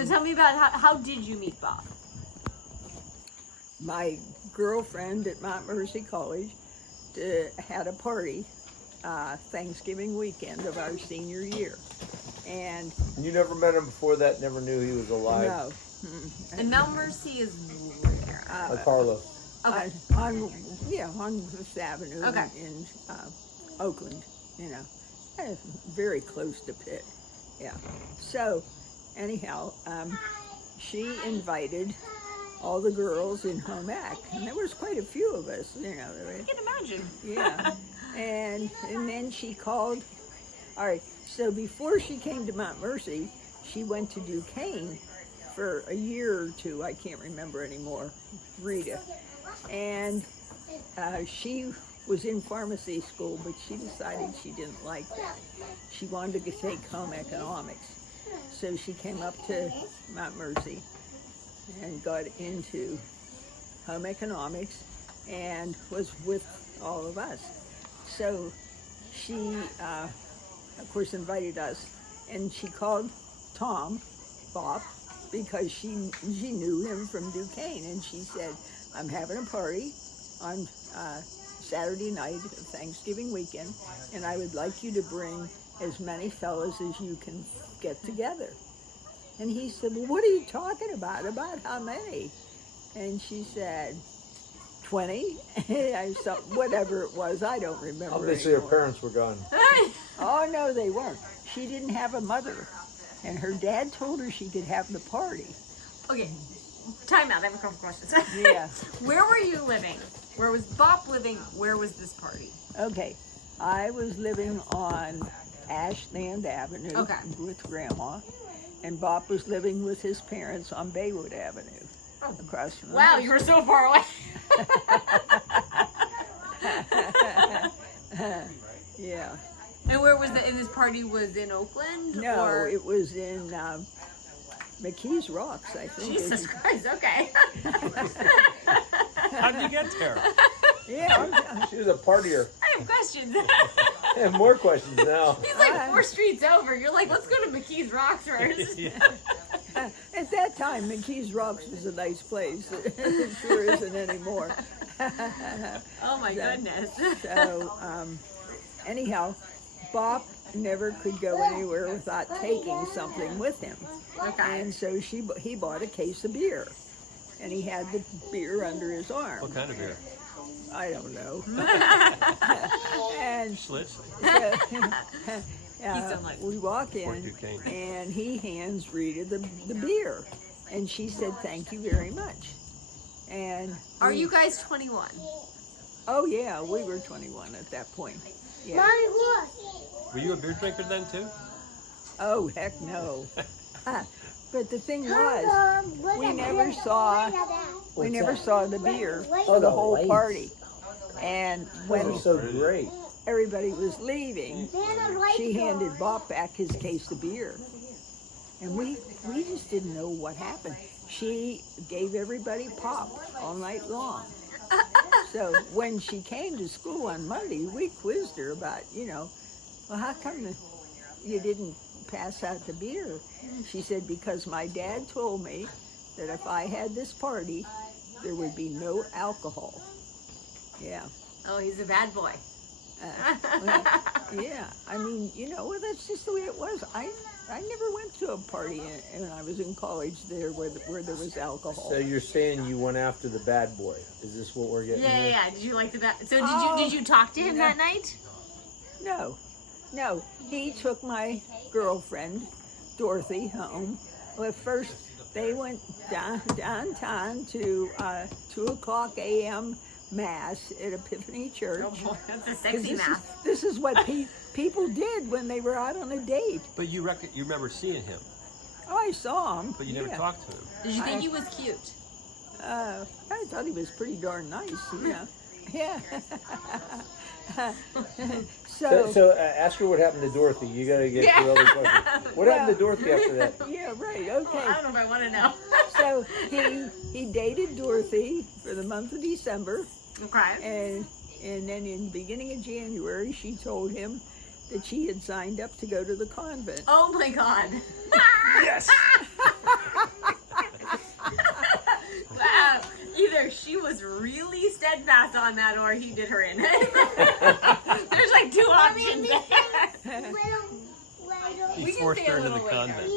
So tell me about how did you meet Bob? My girlfriend at Mount Mercy College had a party Thanksgiving weekend of our senior year. And you never met him before that, never knew he was alive? No. And Mount Mercy is where? Carlo. Okay. On Fifth Avenue in Oakland, very close to Pitt. Yeah. So, anyhow, she invited all the girls in home ec, and there was quite a few of us, I can imagine. Yeah. And then she called. All right. So before she came to Mount Mercy, she went to Duquesne for a year or two. I can't remember anymore. Rita. And she was in pharmacy school, but she decided she didn't like that. She wanted to take home economics. So she came up to Mount Mercy and got into home economics and was with all of us. So she, of course, invited us, and she called Tom, Bob, because she knew him from Duquesne, and she said, I'm having a party on Saturday night of Thanksgiving weekend, and I would like you to bring as many fellas as you can get together. And he said, well, what are you talking about? About how many? And she said, 20? I saw, whatever it was, I don't remember. Obviously her parents were gone. Oh, no, they weren't. She didn't have a mother, and her dad told her she could have the party. Okay, time out. I have a couple questions. Yeah. Where were you living? Where was Bob living? Where was this party? Okay, I was living on Ashland Avenue with Grandma, and Bob was living with his parents on Baywood Avenue, across from the Wow, you were so far away. Yeah. And where was and this party was in Oakland? No, or? it was in McKees Rocks, I think. Jesus Christ, okay. How did you get there? Yeah. She was a partier. I have questions. I have more questions now. He's like 4 streets over. You're like, let's go to McKees Rocks first. At that time, McKees Rocks was a nice place. It sure isn't anymore. Oh my goodness. So, anyhow, Bob never could go anywhere without taking something with him. Okay. And so he bought a case of beer, and he had the beer under his arm. What kind of beer? I don't know. And Schlitz? we walk in, and he hands Rita the beer, and she said, "Thank you very much." And are you guys 21? Oh yeah, we were 21 at that point. Yeah. Were you a beer drinker then too? Oh heck no. But the thing was, we never saw the beer for the whole party. And when so great. everybody was leaving, she handed Bob back his case of beer. And we just didn't know what happened. She gave everybody pop all night long. So when she came to school on Monday, we quizzed her about, well, how come you didn't pass out the beer? She said, because my dad told me that if I had this party, there would be no alcohol. Yeah. Oh, he's a bad boy. Well, yeah. I mean, well, that's just the way it was. I never went to a party when I was in college there where there was alcohol. So you're saying you went after the bad boy? Is this what we're getting? Yeah. Did you like the bad? So did you talk to him that night? No. He took my girlfriend Dorothy home. Well, first they went downtown to 2:00 a.m. Mass at Epiphany Church. Oh boy, that's a sexy mass. This is what people did when they were out on a date. But you remember seeing him? Oh, I saw him. But you never talked to him. Did you think he was cute? I thought he was pretty darn nice. Yeah. So ask her what happened to Dorothy. You got to get to other questions. What happened to Dorothy after that? Yeah, right. Okay. Well, I don't know if I want to know. So he dated Dorothy for the month of December. Okay. And then in the beginning of January, she told him that she had signed up to go to the convent. Oh my God. Yes. really steadfast on that, or he did her in. There's like two options. He forced her into the convent.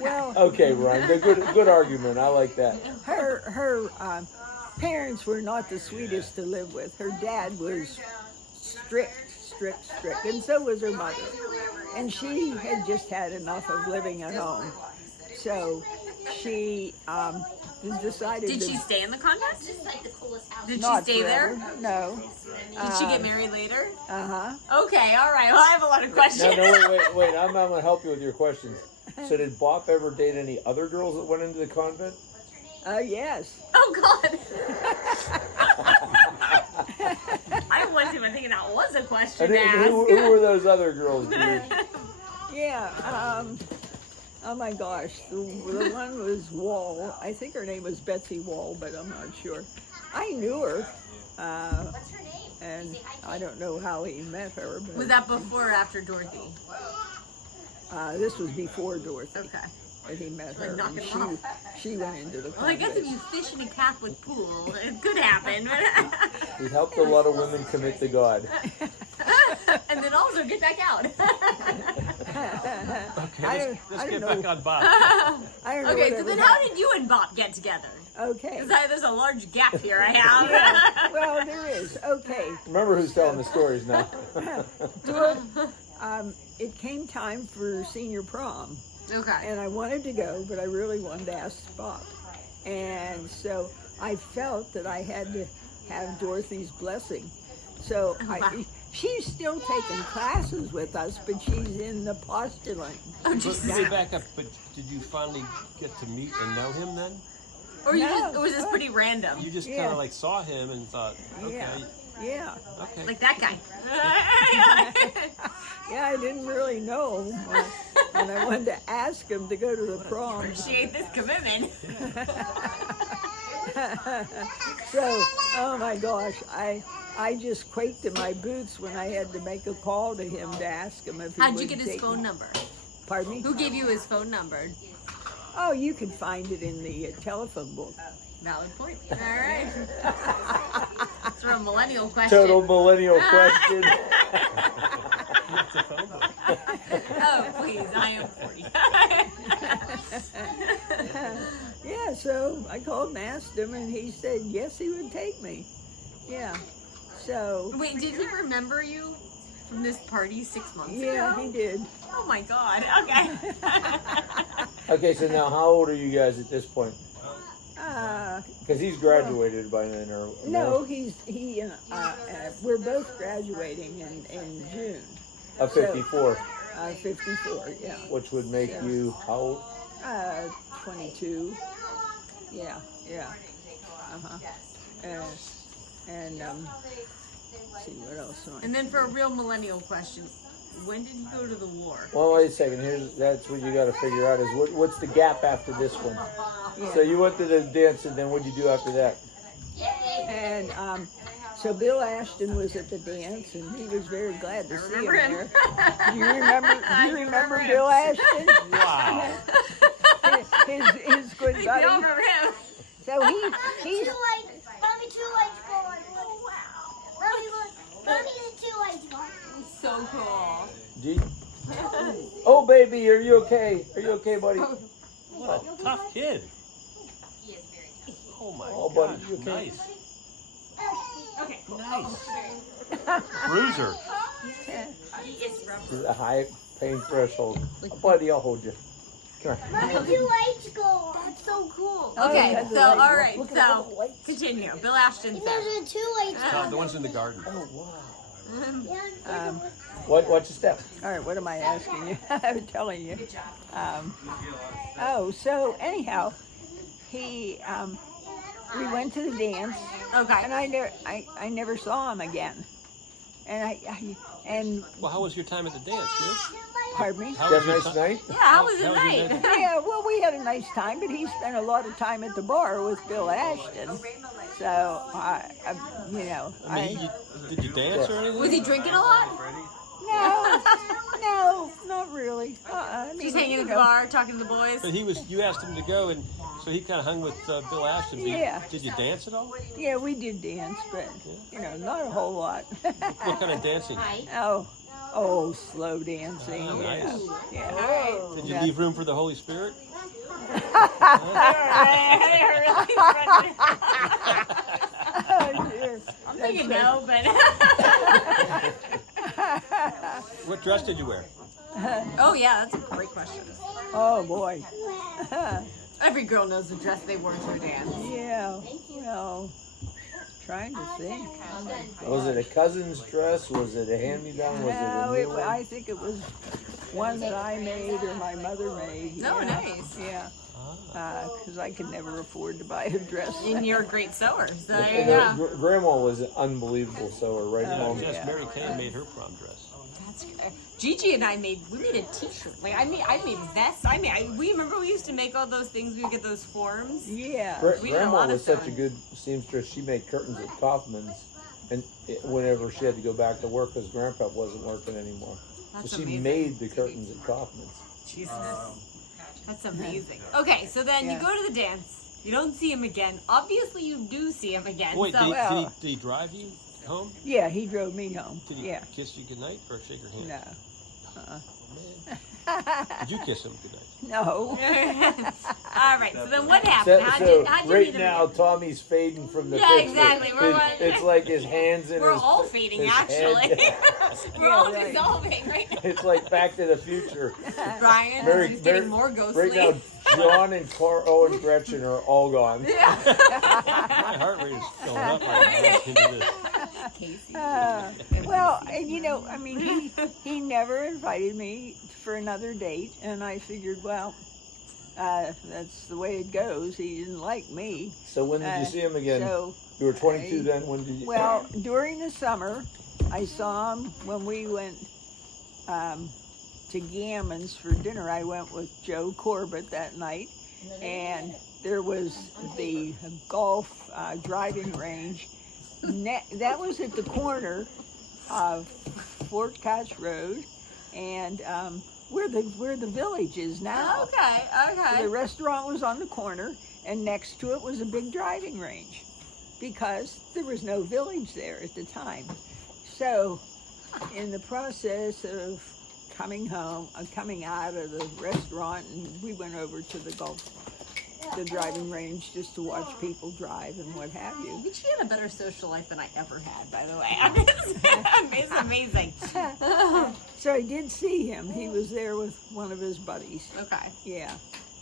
Well, Okay, Ryan. Good argument. I like that. her parents were not the sweetest to live with. Her dad was strict, and so was her mother. And she had just had enough of living at home. So she decided Did to... she stay in the convent? Did she Not stay forever, there? no. Did she get married later? Uh-huh. Okay, all right. Well, I have a lot of questions. No, wait. I'm going to help you with your questions. So did Bop ever date any other girls that went into the convent? Yes. Oh, God. I wasn't even thinking that was a question to ask. Who were those other girls, dude? Yeah. Oh my gosh. The one was Wall. I think her name was Betsy Wall, but I'm not sure. I knew her. And I don't know how he met her. But, Was that before or after Dorothy? this was before Dorothy. Okay. That he met Like her. knocking And them off. she went into the Well, I guess if convent. you fish in a Catholic pool, it could happen. He helped a lot of women commit to God. And then also get back out. Okay, let's get back on Bob. I don't know Okay, so whatever then happened. how did you and Bob get together? Okay. Because there's a large gap here I have. Yeah, well, there is. Okay. Remember who's telling the stories now. It came time for senior prom, Okay. and I wanted to go, but I really wanted to ask Bob. And so I felt that I had to have Dorothy's blessing. So she's still taking classes with us, but she's in the postulating. Oh, But Jesus. let me back up. But did you finally get to meet and know him then? Or you No. just, it was just pretty random. You just kind Yeah. of like saw him and thought, okay, Yeah. okay. Like that guy. Yeah, I didn't really know him, and I wanted to ask him to go to the prom. Appreciate this commitment. So, oh my gosh, I just quaked in my boots when I had to make a call to him to ask him if he How'd you would get his take phone me. number? Pardon me? Who gave you his phone number? Oh, you can find it in the telephone book. Valid point. All right. Sort of a millennial question. Total millennial question. It's a phone book. Oh, please. I am 40. Yeah, so I called and asked him, and he said yes, he would take me. Yeah. So, Wait, did he remember you from this party 6 months yeah, ago? he did. Oh my God. Okay. Okay, so now how old are you guys at this point? Because he's graduated by then, or No, we're both graduating in June. Of 54, 54, yeah. which would make you how old? 22. Yeah. Uh-huh. And let's see what else. And then for a real millennial question, when did you go to the war? Well, wait a second. That's what you got to figure out is what's the gap after this one. Yeah. So you went to the dance, and then what'd you do after that? And so Bill Ashton was at the dance, and he was very glad to see him remember him. there. Do you remember? Do I you remember remember Bill Ashton? Wow. His good You buddy. don't remember him? So he's Mommy, 2 lights gone. Oh, wow. Mommy, the 2 lights gone. So cool. Gee. Oh, baby, are you okay? Are you okay, buddy? What a tough kid. Oh my Oh, God. buddy, you okay? Nice. Okay. Nice. Bruiser. This is a high pain threshold. Buddy, I'll hold you. Come here. Mommy, 2 lights gone. That's so cool. Oh, Okay, that's so, right. all right, Look at so, all the lights. continue. Bill Ashton said. There's 2 lights gone. The ones in the garden. Oh, wow. Yeah, Watch your step. all right. What am I asking you? I'm telling you. So anyhow, we went to the dance, Okay. and I never saw him again. And Well, how was your time at the dance, good? pardon me. How You was have a your nice ti- night? Yeah, how was How his was your night? night? Yeah, well, we had a nice time, but he spent a lot of time at the bar with Bill Ashton. So I mean, did you dance or anything? Was he drinking a lot? no, not really. I mean, Just hanging you at the know. bar, talking to the boys? But you asked him to go, and So he kind of hung with Bill Ashton. Yeah. Did you dance at all? Yeah, we did dance, but not a whole lot. What kind of dancing? Slow dancing. Oh, nice. Yeah. Did you leave room for the Holy Spirit? Oh, dear. I'm thinking no, but. What dress did you wear? Oh yeah, that's a great question. Oh boy. Every girl knows the dress they wore to a dance. Yeah. Well, trying to think. Was it a cousin's dress? Was it a hand-me-down? Was No, it a new one? I think it was one that I made or my mother made. Oh, yeah. nice. Yeah. Because I could never afford to buy a dress. And you're a great sewer, so there you And go. Grandma was an unbelievable sewer, right? Mom? Yes, Mary Kay made her prom dress. That's good. Gigi and I made a T-shirt. Like I made vests. We remember we used to make all those things. We would get those forms. Yeah. We did a Grandma lot of was such a sewing. good seamstress. She made curtains at Kaufman's, and whenever she had to go back to work because Grandpa wasn't working anymore, That's so she amazing. made the curtains at Kaufman's. Jesus. That's amazing. Okay, so then you go to the dance. You don't see him again. Obviously, you do see him again. Wait, so did he drive you home? Yeah, he drove me home. Did he Yeah. kiss you goodnight or shake your hand? No. Did you kiss him goodnight? No. all right. So then, what happened? How'd you right meet him now, again? Tommy's fading from the Yeah, picture. exactly. It's like his hands in We're his. all fading, his actually. head. We're all right. dissolving right now. It's like Back to the Future. Brian is getting more ghostly. Right now, John and Carl and Gretchen are all gone. My heart rate is going up right now. Into this. Casey. Well, and he never invited me for another date, and I figured, well, that's the way it goes. He didn't like me. So when did you see him again? So, You were 22 then. When did you? well, during the summer, I saw him when we went to Gammons for dinner. I went with Joe Corbett that night, and there was the golf driving range. That was at the corner of Fort Koch Road and where the village is now. Okay. The restaurant was on the corner, and next to it was a big driving range because there was no village there at the time. So in the process of coming out of the restaurant, and we went over to the driving range just to watch people drive and what have you. I think she had a better social life than I ever had, by the way. I mean, it's amazing. So I did see him. He was there with one of his buddies. Okay. Yeah.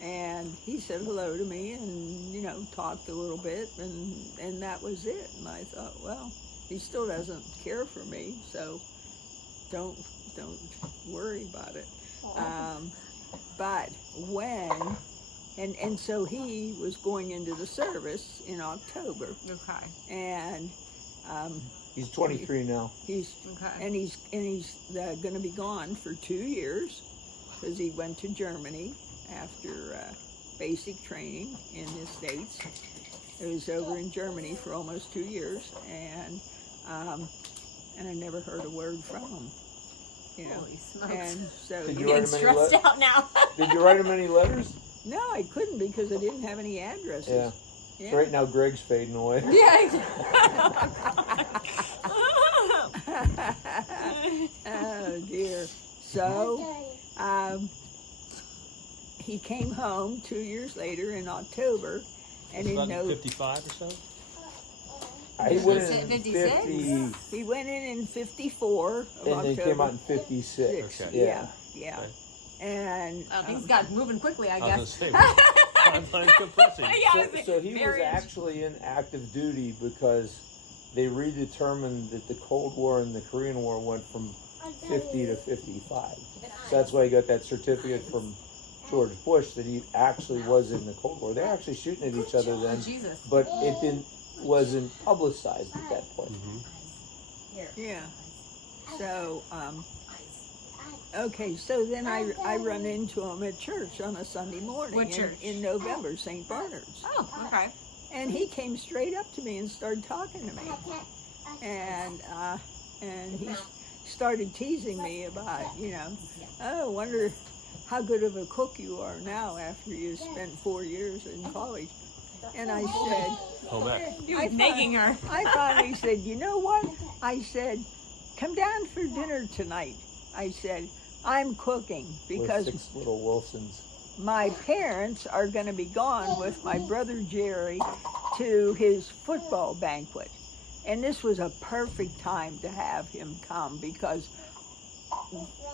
And he said hello to me and, talked a little bit and that was it. And I thought, well, he still doesn't care for me, so don't worry about it. But when, and so he was going into the service in October. Okay. And He's 23 now. he's Okay. going to be gone for 2 years because he went to Germany after basic training in the States. It was over in Germany for almost 2 years, and I never heard a word from him. Holy smokes. And so Did I'm you getting write him any stressed out now. Did you write him any letters? no, I couldn't because I didn't have any addresses. Yeah. Yeah. So right now, Greg's fading away. Yeah. Oh dear. So he came home 2 years later in October, and in About 55 or so? He went in 56? 50, he went in 54 of and October. then came out in 56. Okay. Yeah. Okay. And Things got moving quickly, I I guess. was going to say, timeline compressing. Yeah, So he was very actually in active duty because they redetermined that the Cold War and the Korean War went from 50 to 55. So that's why he got that certificate from George Bush that he actually was in the Cold War. They're actually shooting at each other then, Jesus. but it wasn't publicized at that point. yeah. So okay, so then I run into him at church on a Sunday morning. What church? In November, St. Bernard's. Oh, okay. And he came straight up to me and started talking to me. And he started teasing me about, oh, how good of a cook you are now after you spent 4 years in college. And I said, Home ec. He was nagging her. I finally said, you know what? I said, come down for dinner tonight. I said, I'm cooking because With 6 little Wilsons. my parents are going to be gone with my brother Jerry to his football banquet. And this was a perfect time to have him come because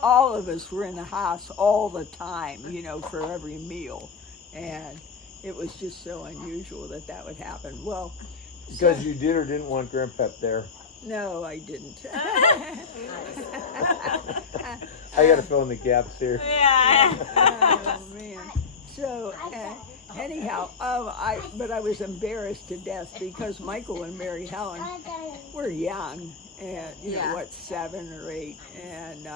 all of us were in the house all the time, you know, for every meal. And it was just so unusual that that would happen. Well, Because you did or didn't want Grandpap there. no, I didn't. I got to fill in the gaps here. Yeah. Oh man. So anyhow, but I was embarrassed to death because Michael and Mary Helen were young, and you know what, 7 or 8, and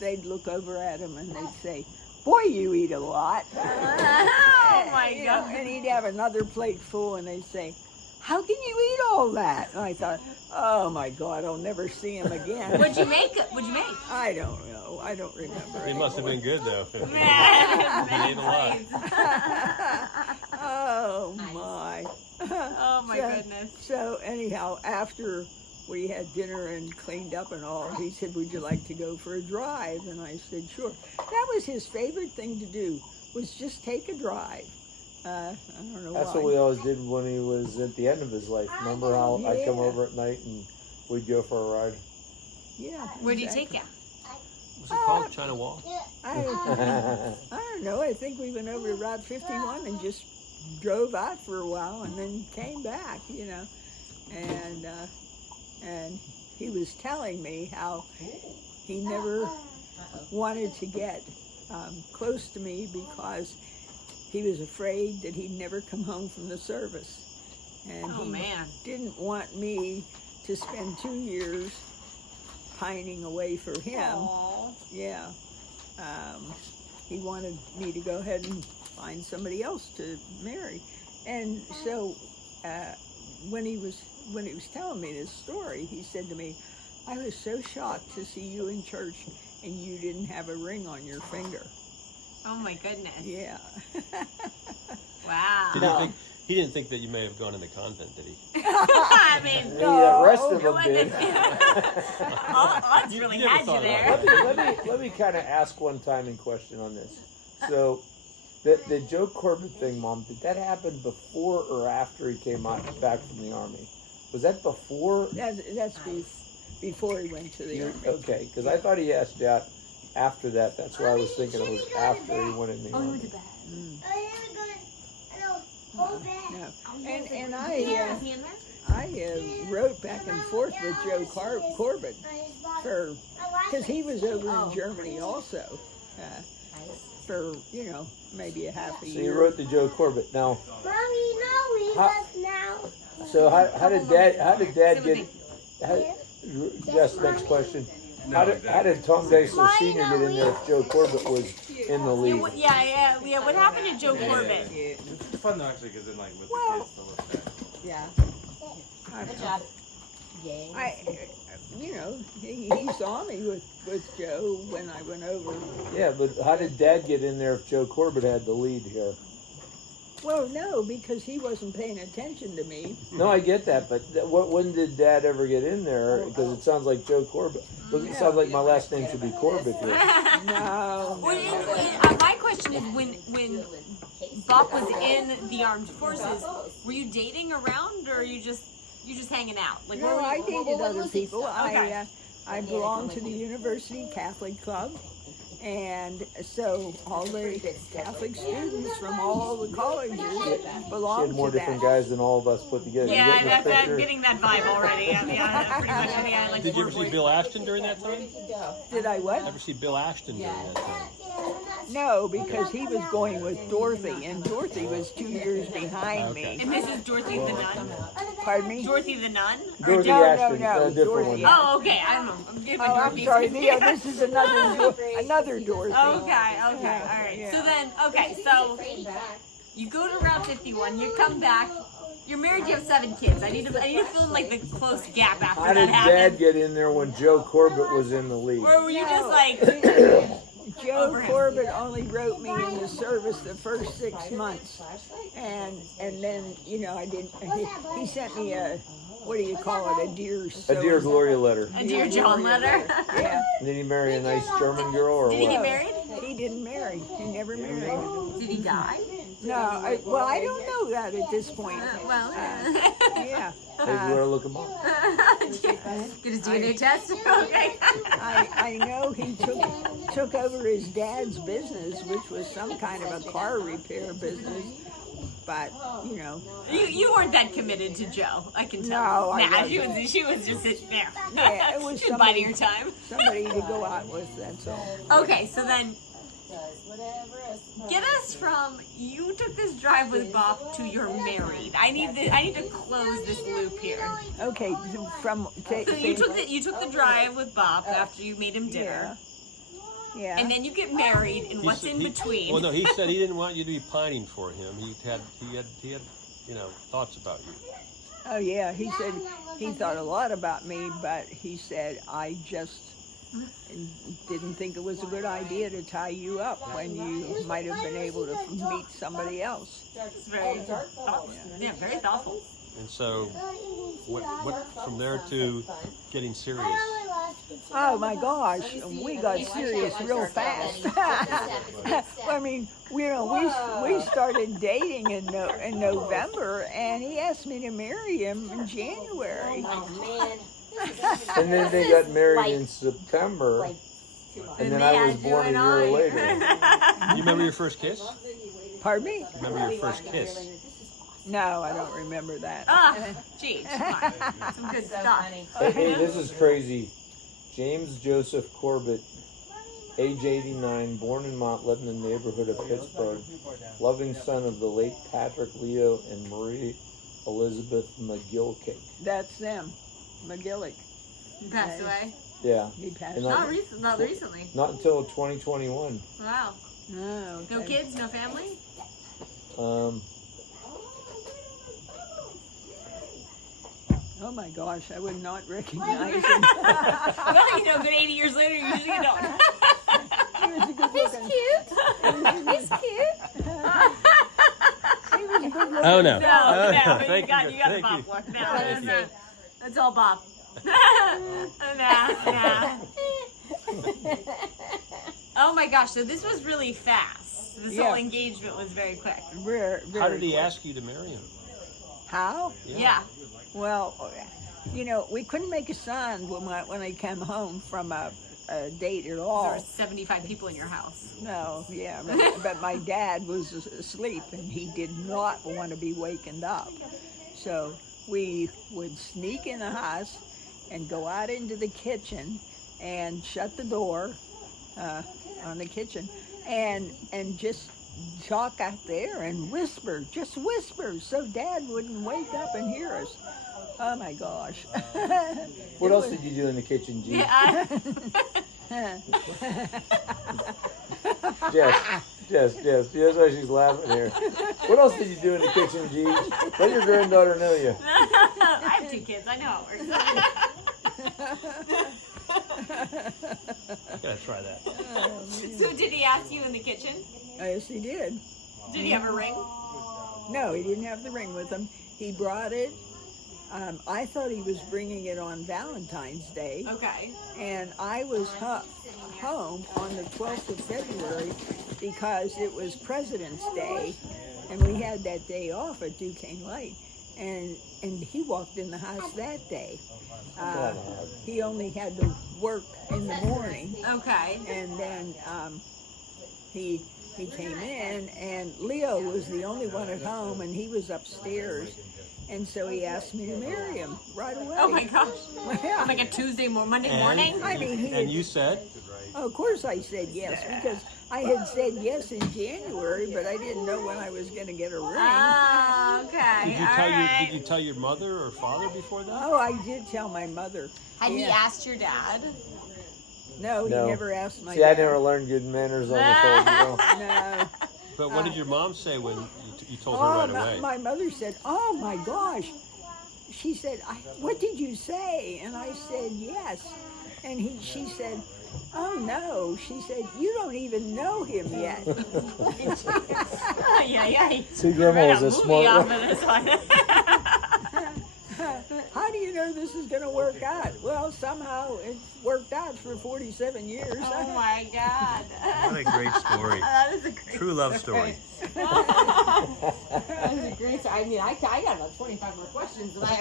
they'd look over at him and they'd say, "Boy, you eat a lot." Oh my You know, God. and he'd have another plate full, and they'd say, "How can you eat all that?" And I thought, "Oh my God, I'll never see him again." What'd you make? What'd you make? I don't know. I don't remember. It must have been good though. If it- Yeah. He ate a lot. Oh my. Oh my So- goodness. So anyhow, after we had dinner and cleaned up and all, he said, "Would you like to go for a drive?" And I said, "Sure." That was his favorite thing to do, was just take a drive. I don't know That's why. what we always did when he was at the end of his life. Remember how I'd come Yeah. over at night and we'd go for a ride? Yeah. Where'd you exactly. take you? What's it called? China Wall? I don't know. I think we went over to Route 51 and just drove out for a while and then came back, you know. And he was telling me how he never wanted to get close to me because he was afraid that he'd never come home from the service. And Oh he man. didn't want me to spend 2 years pining away for him. Aw. Yeah. He wanted me to go ahead and find somebody else to marry. And so when he was telling me this story, he said to me, "I was so shocked to see you in church and you didn't have a ring on your finger." Oh my goodness. Yeah. Wow. He didn't think that you may have gone in the convent, did he? I mean, The rest of it them wasn't. did. Odds really You never had you thought there. about let me kind of ask one timing question on this. So, the Joe Corbett thing, Mom, did that happen before or after he came back from the army? Was that before? That's before he went to the army. Okay, because I thought he asked out after that. That's why I was thinking it was after he went in the army. to bed. No. And I wrote back and forth with Joe Corbett because he was over in Germany also for, you know, maybe a half a So year. you wrote to Joe Corbett. Now, Mommy, no, we How- left now. so how did Dad get? Just next question. How did Tom Geisler Sr. get in there if Joe Corbett was in the lead? Yeah. What happened to Joe Corbett? It's fun though, actually, because then, like, with Well- the kids to look at. Yeah. Good job. Yay. You know, he saw me with Joe when I went over. Yeah, but how did Dad get in there if Joe Corbett had the lead here? Well, no, because he wasn't paying attention to me. No, I get that, but when did Dad ever get in there? Because it sounds like Joe Corbett. Look, it sounds like my last name should be Corbett here. No. My question is, when Buck was in the armed forces, were you dating around, or are you just hanging out? Like, No, where I were you? dated other people. Okay. I belonged to the University Catholic Club, and so all the Catholic students from all the colleges She belonged had more to different that. guys than all of us put together. You Yeah, getting the I'm picture? getting that vibe already. Yeah, pretty much. Yeah, like Did you ever four see Bill Ashton during that time? Did I what? Ever see Bill Ashton during that time? No, because he was going with Dorothy, and Dorothy was 2 years behind me. And this is Dorothy the Nun? Pardon me? Dorothy the Nun? Or Dorothy No, Ashton, no, a different Dorothy. one. Oh, okay. I'm giving Oh, I'm Dorothy. sorry. This is another Dorothy. Okay, all right. So then, so you go to Route 51, you come back, you're married, you have 7 kids. I need to fill in like the close gap after How that did happened. Dad get in there when Joe Corbett was in the lead? Or were you just like, Joe over him. Corbett only wrote me in the service the first 6 months, and then I didn't. He sent me a, what do you call it, a dear Gloria letter. A Dear John letter. Yeah. Did he marry a nice German girl or Did he what? get married? He didn't marry. He never married. Did he die? No, I don't know that at this point. Well, Yeah. Maybe we ought to look him up. get his DNA test. Okay. I know he took over his dad's business, which was some kind of a car repair business. But You weren't that committed to Joe, I can tell. No, I nah, wasn't. she was just sitting there. Yeah, it was She was biding her time. somebody to go out with. That's all. Okay, so then get us from you took this drive with Bob to you're married. I need to close this loop here. Okay, from So you took the drive with Bob after you made him dinner. Yeah. And then you get married, and what's in between? Well, no, he said he didn't want you to be pining for him. He had thoughts about you. Oh yeah, he said he thought a lot about me, but he said I just didn't think it was a good idea to tie you up when you might have been able to meet somebody else. It's very thoughtful. Yeah, very thoughtful. And so, what from there to getting serious? Oh my gosh, we got serious real fast. I mean, we started dating in November, and he asked me to marry him in January. And then they got married in September, and then I was born a year later. You remember your first kiss? Pardon me? Remember your first kiss? No, I don't remember that. Gee, come on. Some good stuff. Hey, this is crazy. James Joseph Corbett, age 89, born in Mount Lebanon neighborhood of Pittsburgh, loving son of the late Patrick Leo and Marie Elizabeth McGillick. That's them, McGillick. He passed away. Yeah. He passed And away. Not recently. Not until 2021. Wow. Oh, okay. No kids, no family? Oh my gosh, I would not recognize him. Well, but 80 years later, you usually don't. He was a good looking. He's cute. He was a good looking. Oh no! No, you Thank got you. the Thank Bob you. look. No, that's all Bob. Nah. Oh my gosh, so this was really fast. This whole engagement was very quick. Very How did he quick. ask you to marry him? How? Yeah. Well, we couldn't make a sound when I came home from a date at There all. were 75 people in your house. No, yeah, but my dad was asleep and he did not want to be wakened up. So we would sneak in the house and go out into the kitchen and shut the door on the kitchen and just talk out there and whisper, just whisper, so Dad wouldn't wake up and hear us. Oh my gosh. What else did you do in the kitchen, G? Yeah. Jess, that's why she's laughing here. What else did you do in the kitchen, G? Let your granddaughter know you. I have 2 kids. I know how it I gotta try that. works. So did he ask you in the kitchen? Yes, he did. Did he have a ring? No, he didn't have the ring with him. He brought it. I thought he was bringing it on Valentine's Day. Okay. And I was home on the 12th of February because it was President's Day, and we had that day off at Duquesne Light. And he walked in the house that day. He only had to work in the morning, Okay. and then he came in, and Leo was the only one at home, and he was upstairs. And so he asked me to marry him right away. Oh my gosh. Yeah. Like a Tuesday Monday morning? I mean, And you said? Oh, of course I said yes, because I had said yes in January, but I didn't know when I was going to get a ring. Oh, okay. Did you tell your mother or father before that? Oh, I did tell my mother. Had he Yeah. asked your dad? No, he No. never asked my See, I dad. never learned good manners on this old girl. No. But what did your mom say when you told her right away? My mother said, "Oh my gosh." She said, "What did you say?" And I said, "Yes." And she said, Oh no, she said, you don't even know him yet. Yeah. See, Grandma was a smart off one. of this one. How do you know this is going to work out? Well, somehow it's worked out for 47 years. Oh my God. What a great story. That is a great True love story. That is a great story. I mean, I got about 25 more questions, and I